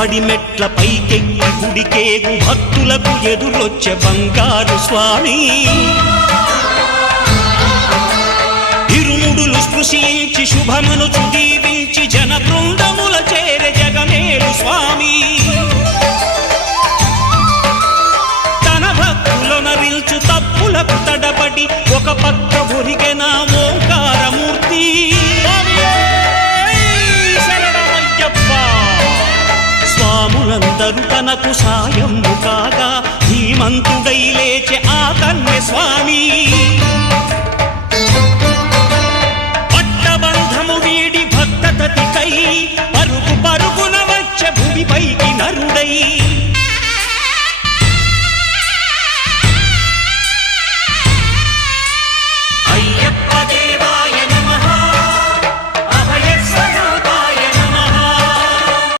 పడిమెట్ల పైకెక్కి గుడికేగు భక్తులకు ఎదురొచ్చే బంగారు స్వామి ఇరుముడులు స్పృశించి శుభమనుచు దీవించి జన బృందముల చేరే జగమేలు స్వామి తన భక్తులొనరిల్చు తప్పులకు తడబడి ఒక పక్క ఒరిగెన ఓంకారమూర్తి స్వాములందరూ తనకు సాయము కాగా ధీమంతుడై లేచే ఆ కన్య స్వామి పట్టబంధము వీడి భక్తతతికై పరుగు పరుగున వచ్చే భూమిపైకి నరుడై